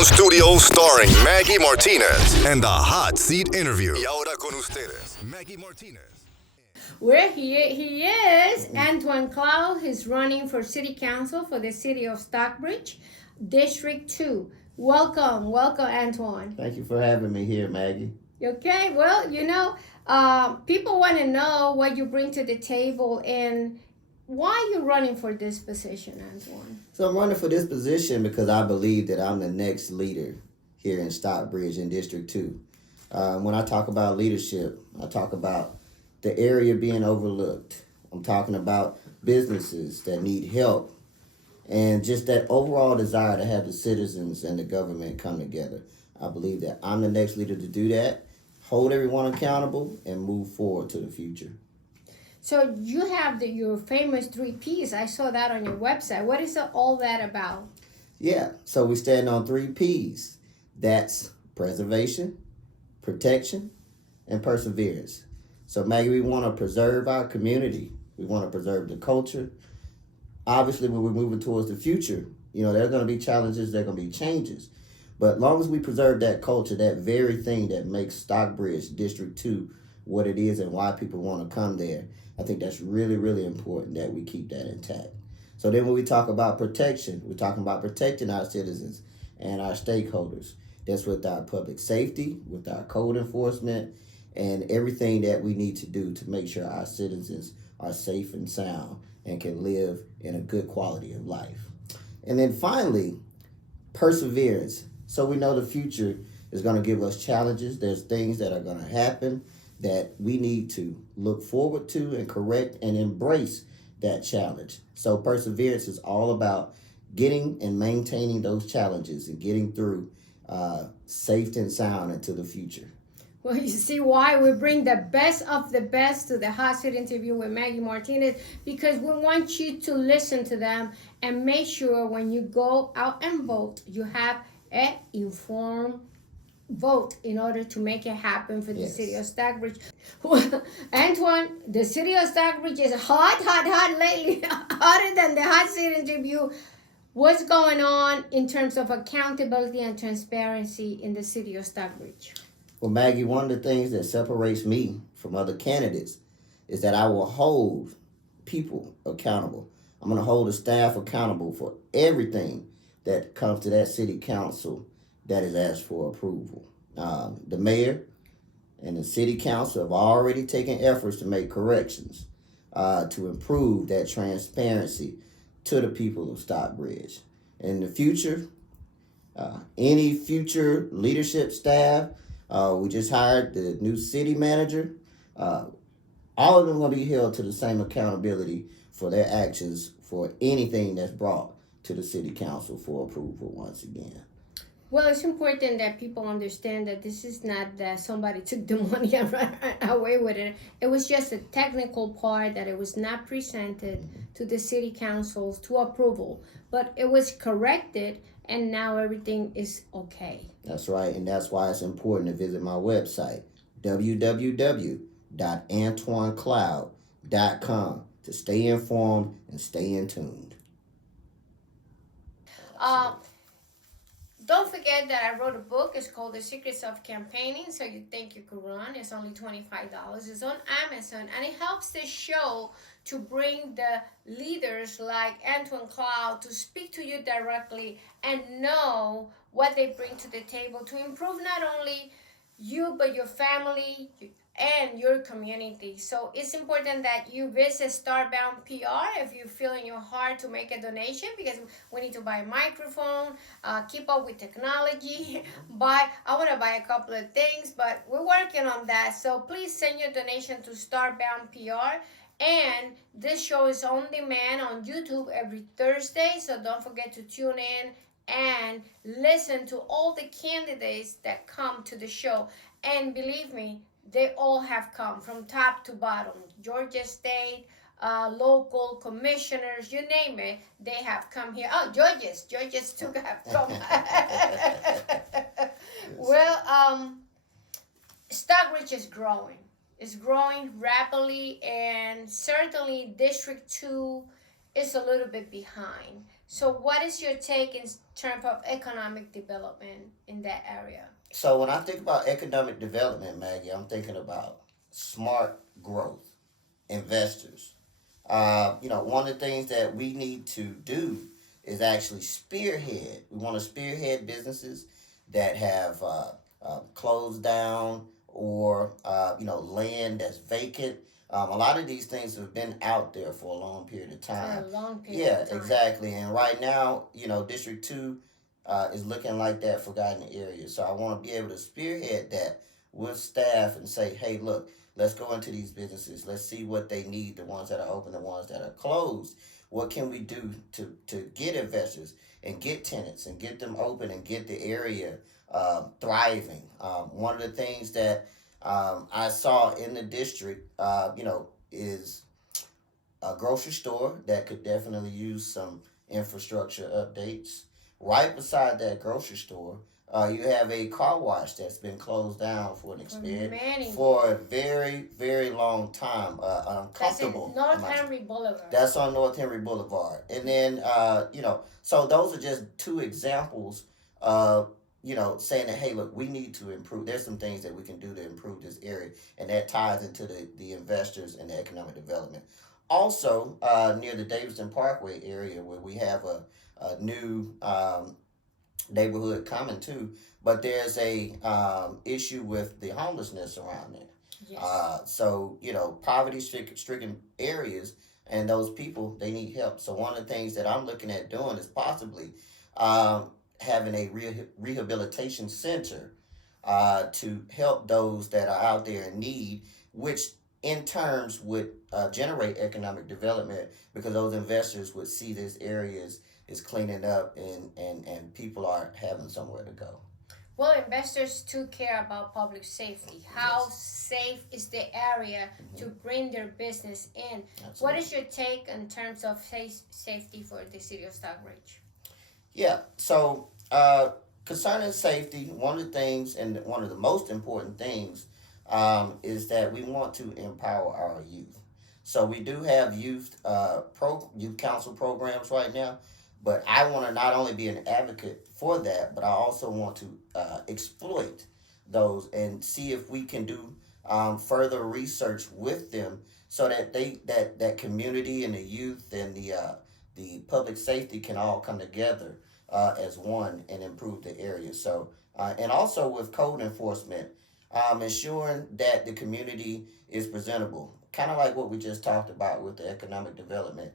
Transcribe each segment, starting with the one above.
Sound Studios starring Maggy Martinez and the Hot Seat Interview. Y ahora con ustedes, Maggy Martinez. We're here. He is Antoine Cloud. He's running for city council for the city of Stockbridge, District 2. Welcome, Antoine. Thank you for having me here, Maggie. Okay, well, people want to know what you bring to the table and why you're running for this position, Antoine. So I'm running for this position because I believe that I'm the next leader here in Stockbridge in District 2. When I talk about leadership, I talk about the area being overlooked. I'm talking about businesses that need help and just that overall desire to have the citizens and the government come together. I believe that I'm the next leader to do that, hold everyone accountable, and move forward to the future. So you have your famous 3 Ps. I saw that on your website. What is all that about? Yeah, so we stand on 3 Ps. That's preservation, protection, and perseverance. So Maggie, we want to preserve our community. We want to preserve the culture. Obviously, when we're moving towards the future, there are going to be challenges, there are going to be changes. But as long as we preserve that culture, that very thing that makes Stockbridge District 2 what it is and why people want to come there, I think that's really, really important that we keep that intact. So then when we talk about protection, we're talking about protecting our citizens and our stakeholders. That's with our public safety, with our code enforcement, and everything that we need to do to make sure our citizens are safe and sound and can live in a good quality of life. And then finally, perseverance. So we know the future is going to give us challenges. There's things that are going to happen that we need to look forward to and correct and embrace that challenge. So perseverance is all about getting and maintaining those challenges and getting through safe and sound into the future. Well, you see why we bring the best of the best to the hot seat interview with Maggy Martinez, because we want you to listen to them and make sure when you go out and vote, you have an informed vote in order to make it happen for the city of Stockbridge. Antoine, the city of Stockbridge is hot lately, hotter than the hot seat interview. What's going on in terms of accountability and transparency in the city of Stockbridge? Well, Maggie, one of the things that separates me from other candidates is that I will hold people accountable. I'm going to hold the staff accountable for everything that comes to that city council that is asked for approval. The mayor and the city council have already taken efforts to make corrections to improve that transparency to the people of Stockbridge. In the future, any future leadership staff, we just hired the new city manager. All of them will be held to the same accountability for their actions for anything that's brought to the city council for approval once again. Well, it's important that people understand that this is not that somebody took the money and ran away with it. It was just a technical part that it was not presented to the city councils to approval, but it was corrected and now everything is okay. That's right, and that's why it's important to visit my website, www.antoinecloud.com, to stay informed and stay in tuned. Don't forget that I wrote a book. It's called The Secrets of Campaigning, so you think you could run. It's only $25. It's on Amazon, and it helps the show to bring the leaders like Antoine Cloud to speak to you directly and know what they bring to the table to improve not only you, but your family and your community. So it's important that you visit Starbound PR if you feel in your heart to make a donation, because we need to buy a microphone, keep up with technology. I want to buy a couple of things, but we're working on that. So please send your donation to Starbound PR. And this show is on demand on YouTube every Thursday, so don't forget to tune in and listen to all the candidates that come to the show. And believe me, they all have come from top to bottom. Georgia State, local commissioners, you name it, they have come here. Oh, Georgia's too have come. Well, Stockbridge is growing. It's growing rapidly, and certainly District 2 is a little bit behind. So what is your take in terms of economic development in that area? So when I think about economic development, Maggie, I'm thinking about smart growth, investors. One of the things that we need to do is actually spearhead. We want to spearhead businesses that have closed down or land that's vacant. A lot of these things have been out there for a long period of time. For a long period Yeah, of time. exactly. And right now, District 2 is looking like that forgotten area. So I want to be able to spearhead that with staff and say, hey, look, let's go into these businesses. Let's see what they need, the ones that are open, the ones that are closed. What can we do to get investors and get tenants and get them open and get the area thriving? One of the things that I saw in the district, is a grocery store that could definitely use some infrastructure updates. Right beside that grocery store, you have a car wash that's been closed down for an experience for a very, very long time. Uncomfortable. That's in North Henry Boulevard. That's on North Henry Boulevard. And then, so those are just two examples of, saying that, hey, look, we need to improve. There's some things that we can do to improve this area. And that ties into the investors and the economic development. Also, near the Davidson Parkway area where we have a new neighborhood coming too, but there's a issue with the homelessness around there. Yes. So poverty stricken areas and those people, they need help. So one of the things that I'm looking at doing is possibly having a rehabilitation center to help those that are out there in need, which in terms would generate economic development because those investors would see these areas is cleaning up and people are having somewhere to go. Well, investors too care about public safety. How safe is the area to bring their business in? Absolutely. What is your take in terms of safety for the city of Stockbridge? Yeah, so concerning safety, one of the things and one of the most important things is that we want to empower our youth. So we do have youth council programs right now, but I want to not only be an advocate for that, but I also want to exploit those and see if we can do further research with them so that that community and the youth and the public safety can all come together as one and improve the area. So and also with code enforcement, ensuring that the community is presentable, kind of like what we just talked about with the economic development.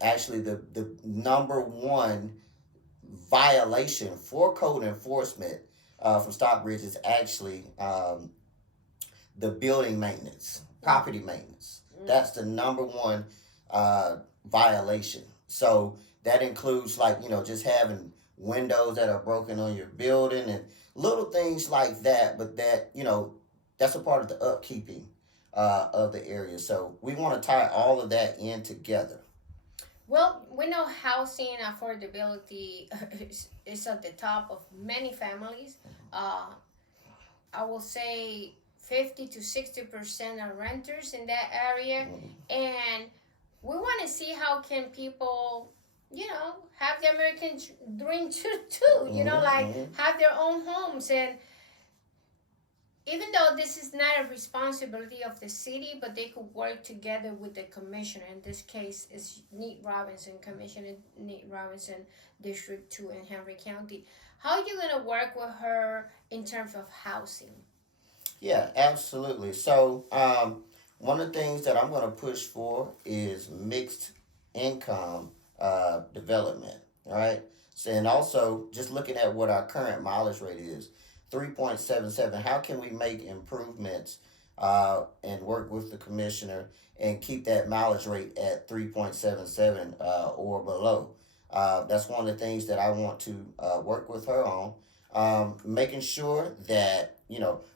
Actually, the number one violation for code enforcement from Stockbridge is actually the building maintenance, property maintenance. That's the number one violation. So that includes just having windows that are broken on your building and little things like that, but that's a part of the upkeeping of the area. So we want to tie all of that in together. Well, we know housing affordability is at the top of many families. I will say 50 to 60% are renters in that area, and we want to see how can people have the American dream too, have their own homes. And even though this is not a responsibility of the city, but they could work together with the commissioner. In this case, is Neat Robinson, Commissioner Neat Robinson, District 2 in Henry County. How are you going to work with her in terms of housing? Yeah, absolutely. So one of the things that I'm going to push for is mixed income development, all right? So, and also just looking at what our current mileage rate is, 3.77. How can we make improvements and work with the commissioner and keep that mileage rate at 3.77 or below? That's one of the things that I want to work with her on, making sure that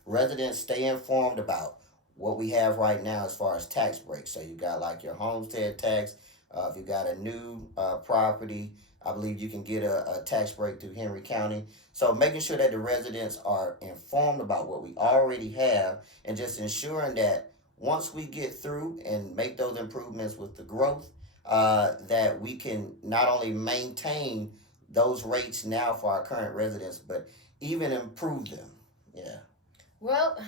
residents stay informed about what we have right now as far as tax breaks. So you got like your homestead tax. If you got a new property, I believe you can get a tax break through Henry County. So making sure that the residents are informed about what we already have and just ensuring that once we get through and make those improvements with the growth, that we can not only maintain those rates now for our current residents, but even improve them. Yeah. Well,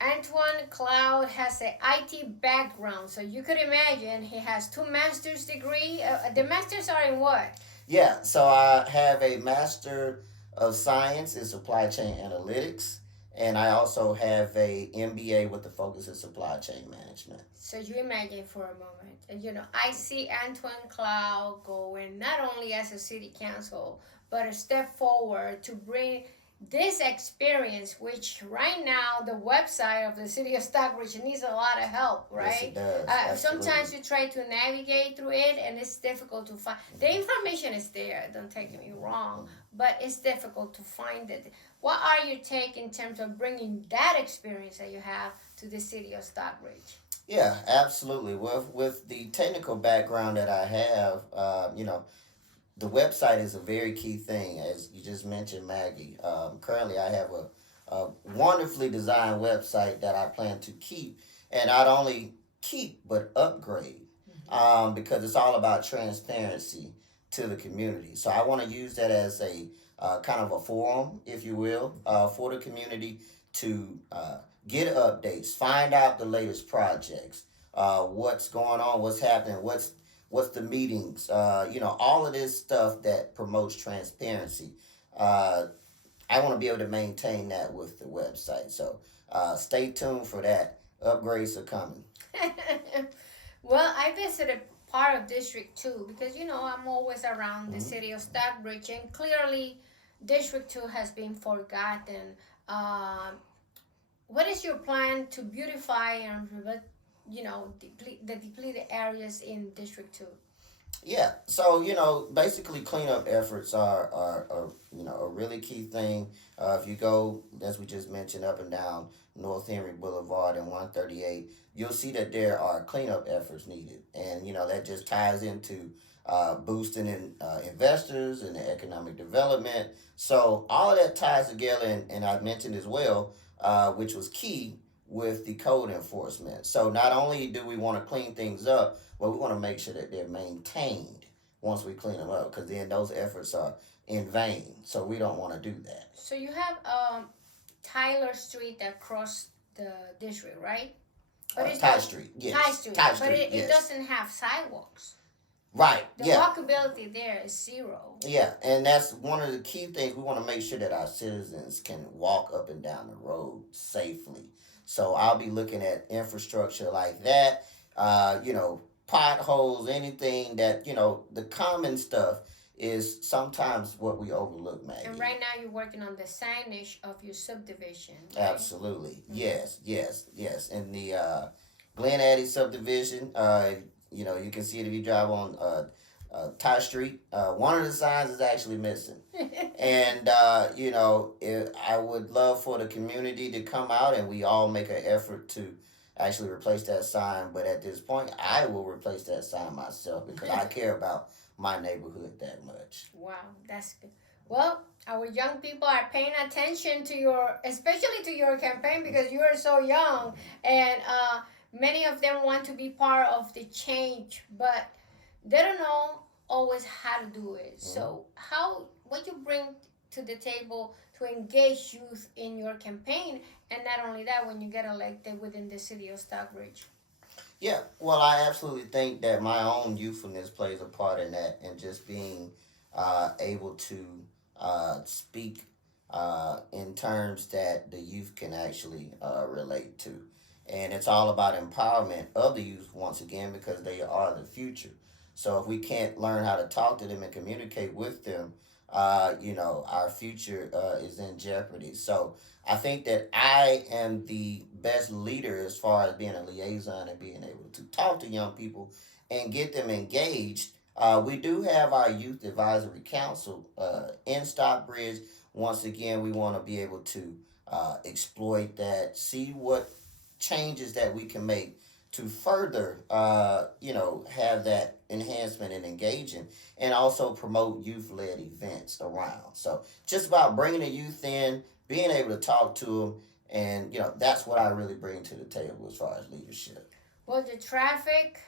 Antoine Cloud has an IT background, so you could imagine he has two master's degree. The masters are in what? Yeah, so I have a Master of Science in Supply Chain Analytics, and I also have a MBA with the focus in Supply Chain Management. So you imagine for a moment, I see Antoine Cloud going not only as a city council, but a step forward to bring this experience, which right now the website of the city of Stockbridge needs a lot of help, right? Yes, it does. Sometimes you try to navigate through it and it's difficult to find. The information is there, don't take me wrong, but it's difficult to find it. What are your take in terms of bringing that experience that you have to the city of Stockbridge? Yeah, absolutely. With the technical background that I have, the website is a very key thing, as you just mentioned, Maggie. Currently, I have a wonderfully designed website that I plan to keep, and not only keep but upgrade, because it's all about transparency to the community. So I want to use that as a kind of a forum, if you will, for the community to get updates, find out the latest projects, what's going on, what's happening, what's the meetings, all of this stuff that promotes transparency. I want to be able to maintain that with the website. So stay tuned for that. Upgrades are coming. Well, I visited part of District 2 because, I'm always around the city of Stockbridge, and clearly District 2 has been forgotten. What is your plan to beautify and the depleted areas in District 2? Yeah, so basically cleanup efforts are a really key thing. If you go, as we just mentioned, up and down North Henry Boulevard and 138, you'll see that there are cleanup efforts needed, and that just ties into boosting investors and economic development. So all of that ties together, and I mentioned as well, which was key with the code enforcement. So not only do we want to clean things up, but we want to make sure that they're maintained once we clean them up, because then those efforts are in vain. So we don't want to do that. So you have Tyler Street that crossed the district, right? But Ty Street, yes. Ty Street, Ty but Street, it yes. doesn't have sidewalks. Right, The yeah. walkability there is zero. Yeah, and that's one of the key things. We want to make sure that our citizens can walk up and down the road safely. So I'll be looking at infrastructure like that, potholes, anything that, the common stuff is sometimes what we overlook, Maggie. And right now you're working on the signage of your subdivision. Right? Absolutely. Mm-hmm. Yes. In the Glen Addy subdivision, you can see it if you drive on Ty Street. One of the signs is actually missing. And, I would love for the community to come out and we all make an effort to actually replace that sign. But at this point, I will replace that sign myself because I care about my neighborhood that much. Wow, that's good. Well, our young people are paying attention to especially to your campaign because you are so young, and many of them want to be part of the change, but they don't know always how to do it. Mm-hmm. So what you bring to the table to engage youth in your campaign, and not only that, when you get elected within the city of Stockbridge? Yeah, well, I absolutely think that my own youthfulness plays a part in that, and just being able to speak in terms that the youth can actually relate to. And it's all about empowerment of the youth, once again, because they are the future. So if we can't learn how to talk to them and communicate with them, our future is in jeopardy. So I think that I am the best leader as far as being a liaison and being able to talk to young people and get them engaged. We do have our Youth Advisory Council in Stockbridge. Once again, we want to be able to exploit that, see what changes that we can make to further, have that enhancement and engaging, and also promote youth-led events around. So just about bringing the youth in, being able to talk to them, and, that's what I really bring to the table as far as leadership. Well, the traffic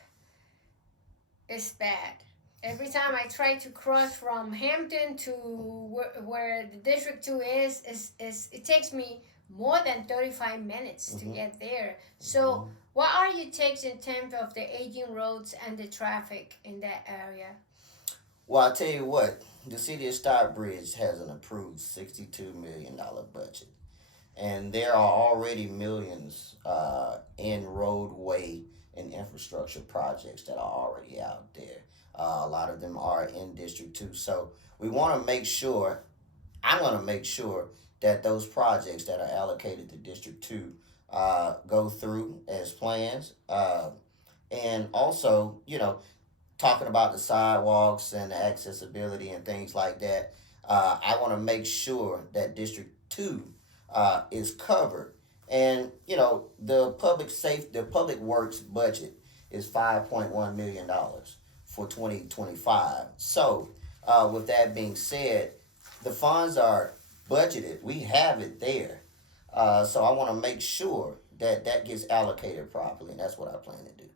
It's bad. Every time I try to cross from Hampton to where the District 2 is it takes me more than 35 minutes to get there. So, what are your takes in terms of the aging roads and the traffic in that area? Well, I tell you what, the city of Stockbridge has an approved $62 million budget, and there are already millions in roadway and infrastructure projects that are already out there. A lot of them are in District 2. So we want to make sure, I want to make sure that those projects that are allocated to District 2 go through as plans. And also, talking about the sidewalks and the accessibility and things like that, I want to make sure that District 2 is covered. And, the public works budget is $5.1 million for 2025. So, with that being said, the funds are budgeted. We have it there. So I want to make sure that that gets allocated properly, and that's what I plan to do.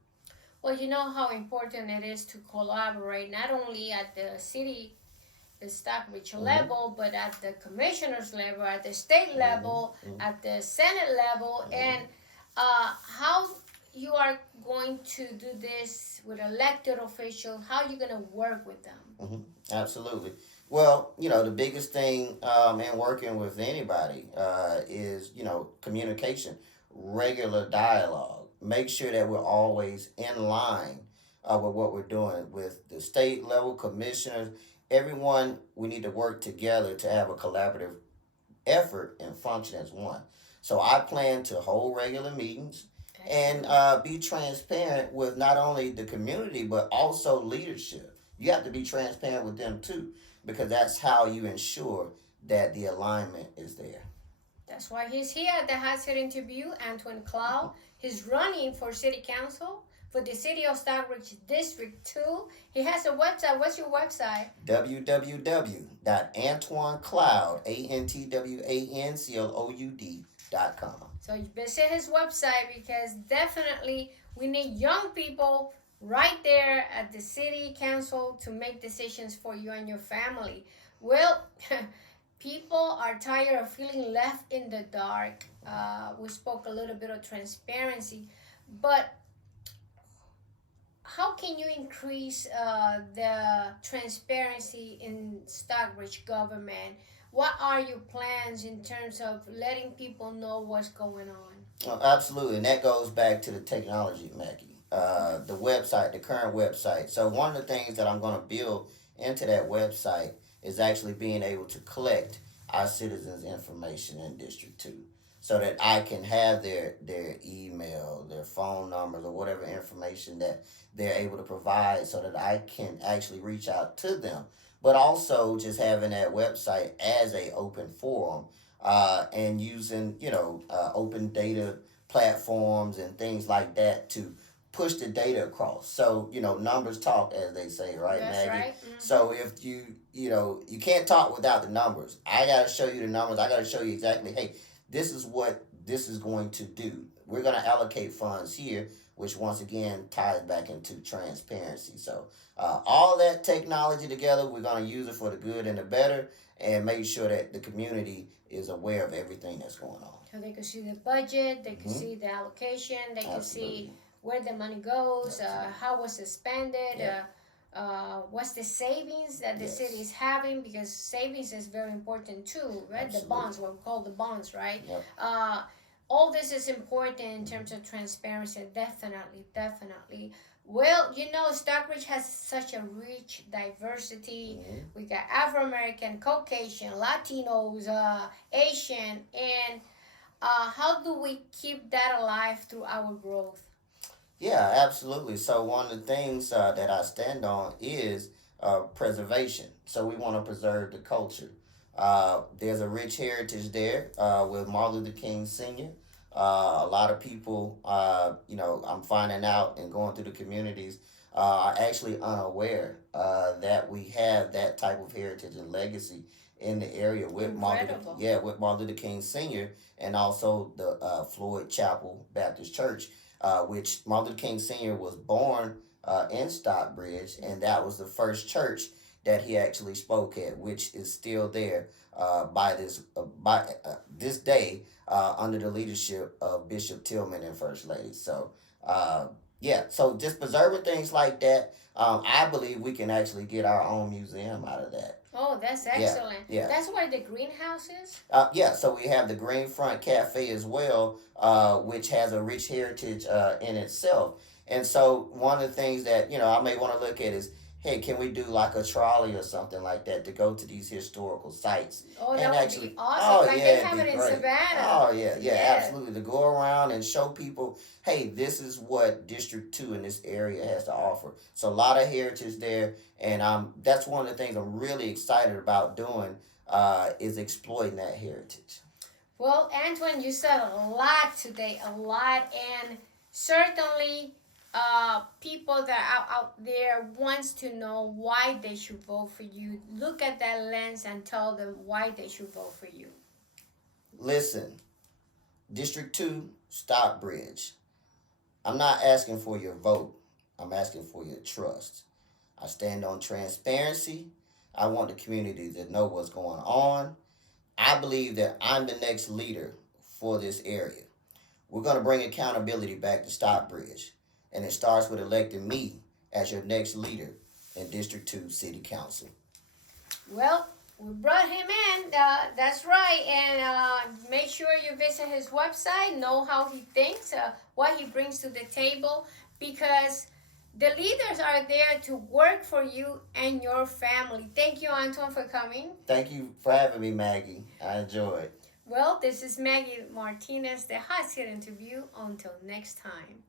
Well, you know how important it is to collaborate not only at the city, the Stockbridge level, but at the commissioners level, at the state level, at the Senate level, and how you are going to do this with elected officials, how you're going to work with them. Absolutely. Well, the biggest thing in working with anybody is, communication, regular dialogue. Make sure that we're always in line with what we're doing with the state level commissioners. Everyone, we need to work together to have a collaborative effort and function as one. So I plan to hold regular meetings and be transparent with not only the community, but also leadership. You have to be transparent with them too, because that's how you ensure that the alignment is there. That's why he's here at the Hot Seat interview, Antoine Cloud. He's running for city council for the city of Stockbridge District 2. He has a website. What's your website? www.antwancloud.com. So you visit his website because definitely we need young people right there at the city council to make decisions for you and your family. Well, people are tired of feeling left in the dark. We spoke a little bit of transparency, but how can you increase the transparency in Stockbridge government? What are your plans in terms of letting people know what's going on? Oh, absolutely, and that goes back to the technology, Maggie. The website, the current website. So one of the things that I'm going to build into that website is actually being able to collect our citizens' information in District 2 so that I can have their email, their phone numbers, or whatever information that they're able to provide so that I can actually reach out to them. But also just having that website as a open forum and using, open data platforms and things like that to push the data across. So, numbers talk, as they say, right, That's Maggie? right. So if you can't talk without the numbers. I got to show you the numbers. I got to show you exactly, hey, this is what this is going to do. We're going to allocate funds here, which once again ties back into transparency. So all that technology together, we're going to use it for the good and the better and make sure that the community is aware of everything that's going on. So they can see the budget, they can see the allocation, they can see where the money goes, how was it spent, what's the savings that the city is having, because savings is very important too, right? Absolutely. The bonds, what we call the bonds, right? Yep. All this is important in terms of transparency, definitely. Well, Stockbridge has such a rich diversity. We got Afro-American, Caucasian, Latinos, Asian, and how do we keep that alive through our growth? Yeah, absolutely. So one of the things that I stand on is preservation. So we want to preserve the culture. There's a rich heritage there with Martin Luther King Sr. A lot of people, I'm finding out and going through the communities are actually unaware that we have that type of heritage and legacy in the area with Martin Luther King Sr. and also the Floyd Chapel Baptist Church, which Martin Luther King Sr. was born in Stockbridge, and that was the first church that he actually spoke at, which is still there by this day under the leadership of Bishop Tillman and First Lady. So yeah, so just preserving things like that, I believe we can actually get our own museum out of that. Oh, that's excellent. Yeah. That's where the greenhouse is? Yeah, so we have the Green Front Cafe as well, which has a rich heritage in itself. And so one of the things that, I may want to look at is, hey, can we do like a trolley or something like that to go to these historical sites? Oh, and that actually, would be awesome. oh, Like yeah, they it'd have be it in great. Savannah. Oh, yeah, absolutely. To go around and show people, hey, this is what District 2 in this area has to offer. So a lot of heritage there, and that's one of the things I'm really excited about doing is exploiting that heritage. Well, Antoine, you said a lot today, a lot, and certainly people that are out there wants to know why they should vote for you. Look at that lens and tell them why they should vote for you. Listen, District 2, Stockbridge. I'm not asking for your vote. I'm asking for your trust. I stand on transparency. I want the community to know what's going on. I believe that I'm the next leader for this area. We're going to bring accountability back to Stockbridge. And it starts with electing me as your next leader in District 2 City Council. Well, we brought him in. That's right. And make sure you visit his website, know how he thinks, what he brings to the table, because the leaders are there to work for you and your family. Thank you, Antoine, for coming. Thank you for having me, Maggie. I enjoyed. Well, this is Maggie Martinez, the Hot Seat Interview. Until next time.